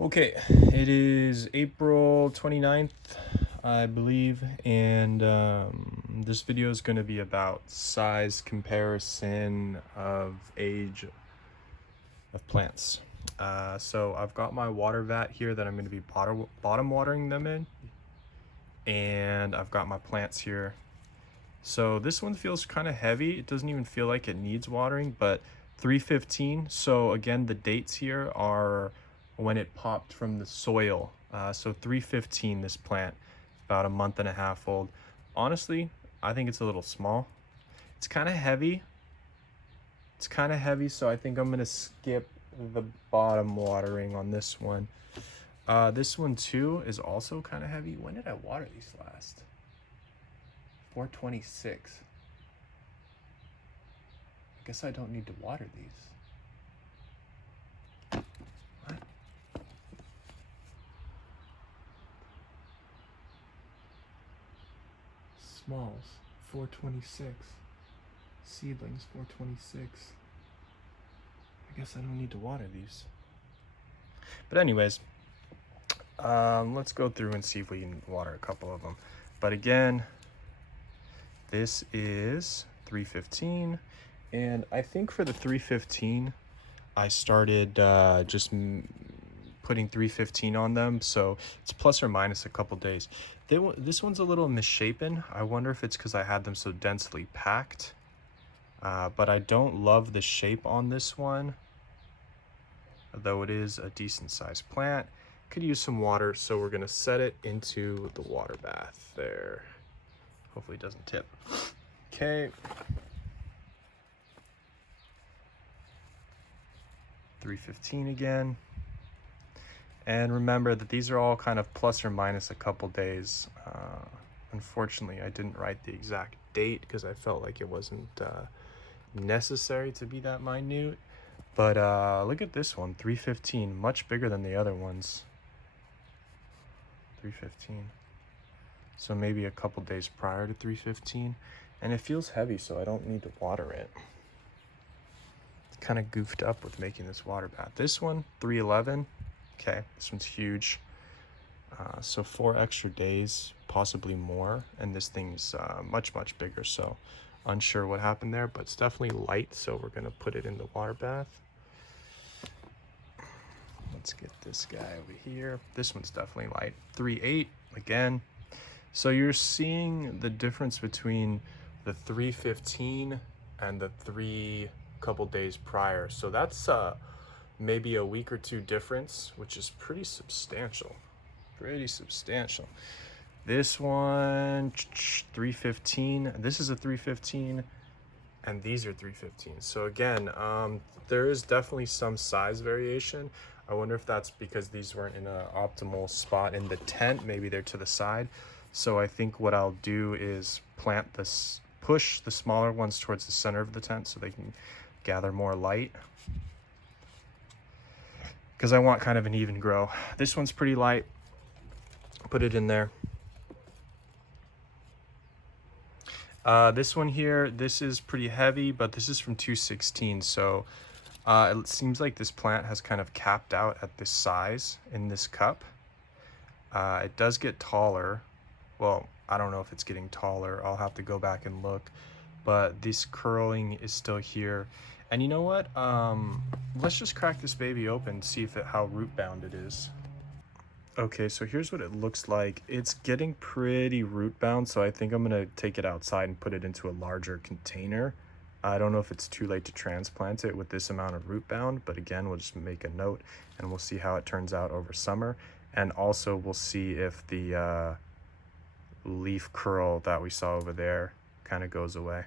Okay, it is April 29th, I believe, and this video is going to be about size comparison of age of plants. So I've got my water vat here that I'm going to be bottom watering them in, and I've got my plants here. So this one feels kind of heavy. It doesn't even feel like it needs watering, but 315. So again, the dates here are when it popped from the soil. So 315, this plant, about a month and a half old. Honestly, I think it's a little small. It's kind of heavy. So I think I'm gonna skip the bottom watering on this one. This one too is also kind of heavy. When did I water these last? 426. I guess I don't need to water these. What? Smalls, 426. Seedlings, 426. I guess I don't need to water these. But anyways, let's go through and see if we can water a couple of them. But again, this is 315. And I think for the 315, I started just putting 315 on them, so it's plus or minus a couple days. This one's a little misshapen. I wonder if it's because I had them so densely packed, but I don't love the shape on this one, though it is a decent sized plant. Could use some water, so we're gonna set it into the water bath there. Hopefully it doesn't tip. Okay. 315 again. And remember that these are all kind of plus or minus a couple days. Unfortunately, I didn't write the exact date because I felt like it wasn't necessary to be that minute. But look at this one, 315, much bigger than the other ones. 315. So maybe a couple days prior to 315. And it feels heavy, so I don't need to water it. Kind of goofed up with making this water bath. This one, 311. Okay, this one's huge. So 4 extra days, possibly more, and this thing's much bigger, so unsure what happened there, but it's definitely light, so we're gonna put it in the water bath. Let's get this guy over here. This one's definitely light. 3.8 again. So you're seeing the difference between the 315 and the 3 couple days prior. So that's maybe a week or two difference, which is pretty substantial. This one, 315. This is a 315, and these are 315. So again, there is definitely some size variation. I wonder if that's because these weren't in an optimal spot in the tent. Maybe they're to the side. So I think what I'll do is plant this, push the smaller ones towards the center of the tent so they can gather more light, because I want kind of an even grow. This one's pretty light. Put it in there. This one here, this is pretty heavy, but this is from 216. So it seems like this plant has kind of capped out at this size in this cup. It does get taller. Well, I don't know if it's getting taller. I'll have to go back and look, but this curling is still here. And you know what? Let's just crack this baby open, see if how root bound it is. Okay, so here's what it looks like. It's getting pretty root bound, so I think I'm gonna take it outside and put it into a larger container. I don't know if it's too late to transplant it with this amount of root bound, but again, we'll just make a note and we'll see how it turns out over summer. And also we'll see if the leaf curl that we saw over there kind of goes away.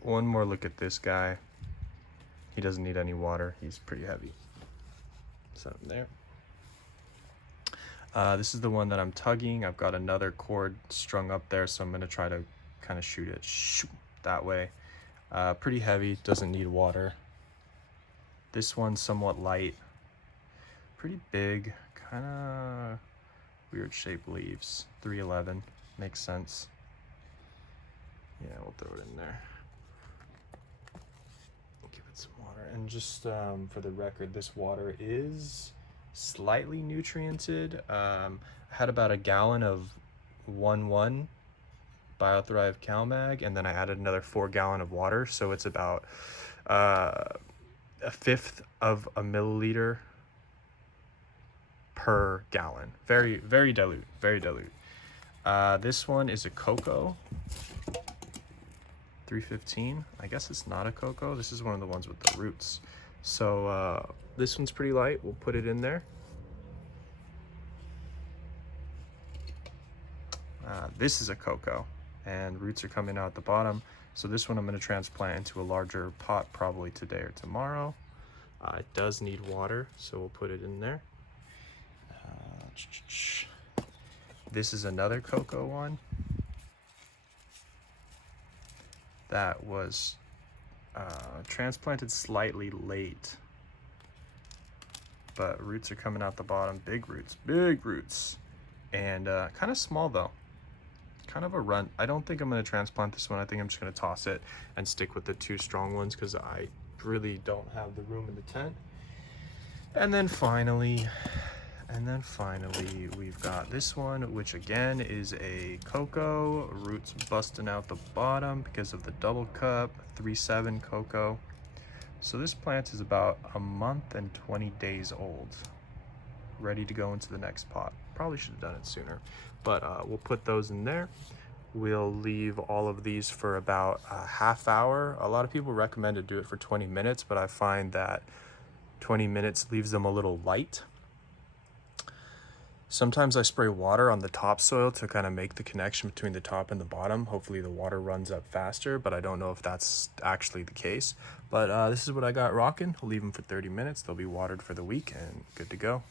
One more look at this guy. He doesn't need any water. He's pretty heavy. So there. This is the one that I'm tugging. I've got another cord strung up there, so I'm going to try to kind of shoot it that way. Pretty heavy, doesn't need water. This one's somewhat light. Pretty big, kind of weird shaped leaves. 311, makes sense. Yeah, we'll throw it in there. Give it some water. And just for the record, this water is slightly nutriented. I had about a gallon of 1-1 BioThrive CalMag, and then I added another 4 gallon of water, so it's about a fifth of a milliliter per gallon. Very, very dilute, very dilute. This one is a cocoa, 315. I guess it's not a cocoa. This is one of the ones with the roots. So this one's pretty light. We'll put it in there. This is a cocoa, and roots are coming out at the bottom. So this one I'm going to transplant into a larger pot probably today or tomorrow. It does need water, so we'll put it in there. This is another cocoa one that was transplanted slightly late, but roots are coming out the bottom. Big roots, and kind of small though. Kind of a runt. I don't think I'm going to transplant this one. I think I'm just going to toss it and stick with the 2 strong ones because I really don't have the room in the tent. And then finally we've got this one, which again is a cocoa. Roots busting out the bottom because of the double cup, 3-7 cocoa. So this plant is about a month and 20 days old, ready to go into the next pot. Probably should have done it sooner, but we'll put those in there. We'll leave all of these for about a half hour. A lot of people recommend to do it for 20 minutes, but I find that 20 minutes leaves them a little light. Sometimes I spray water on the topsoil to kind of make the connection between the top and the bottom. Hopefully the water runs up faster, but I don't know if that's actually the case. But this is what I got rocking. I'll leave them for 30 minutes. They'll be watered for the week and good to go.